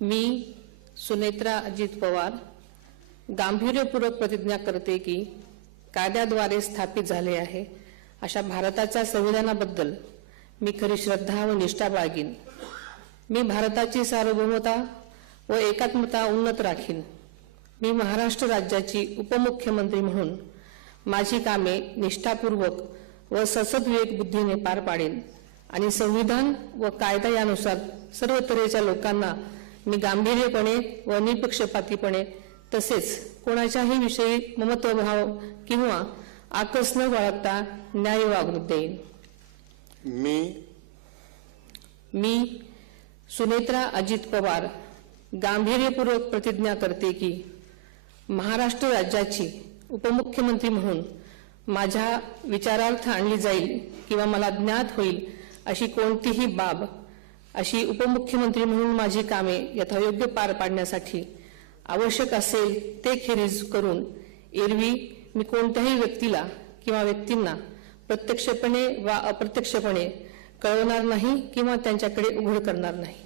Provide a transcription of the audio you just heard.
मी सुनेत्रा अजित पवार गांभीर्यपूर्वक प्रतिज्ञा करते की कायद्याद्वारे स्थापित झाले आहे अशा भारताच्या संविधानाबद्दल मी खरी श्रद्धा व निष्ठा बाळगीन। मी भारताची सार्वभौमता व एकात्मता उन्नत राखीन। मी महाराष्ट्र राज्याची उपमुख्यमंत्री म्हणून माझी कामे निष्ठापूर्वक व ससद्विवेक बुद्धीने पार पाडेन आणि संविधान व कायदा यानुसार सर्व तऱ्हेच्या लोकांना मी गांभीर्यपणे व निपक्षपातीपणे तसेच कोणाच्याही विषयी ममत्वभाव किंवा आकस न बाळगता न्याय वागणूक देईन। मी सुनेत्रा अजित पवार गांभीर्यपूर्वक प्रतिज्ञा करते की महाराष्ट्र राज्याची उपमुख्यमंत्री म्हणून माझ्या विचारार्थ आणली जाईल किंवा मला ज्ञात होईल अशी कोणतीही बाब अशी उपमुख्यमंत्री म्हणून माझी कामे यथायोग्य पार पाडण्यासाठी आवश्यक असेल ते खेरीज करून एरवी मी कोणत्याही व्यक्तीला किंवा व्यक्तींना प्रत्यक्षपणे वा अप्रत्यक्षपणे कळवणार नाही किंवा त्यांच्याकडे उघड करणार नाही।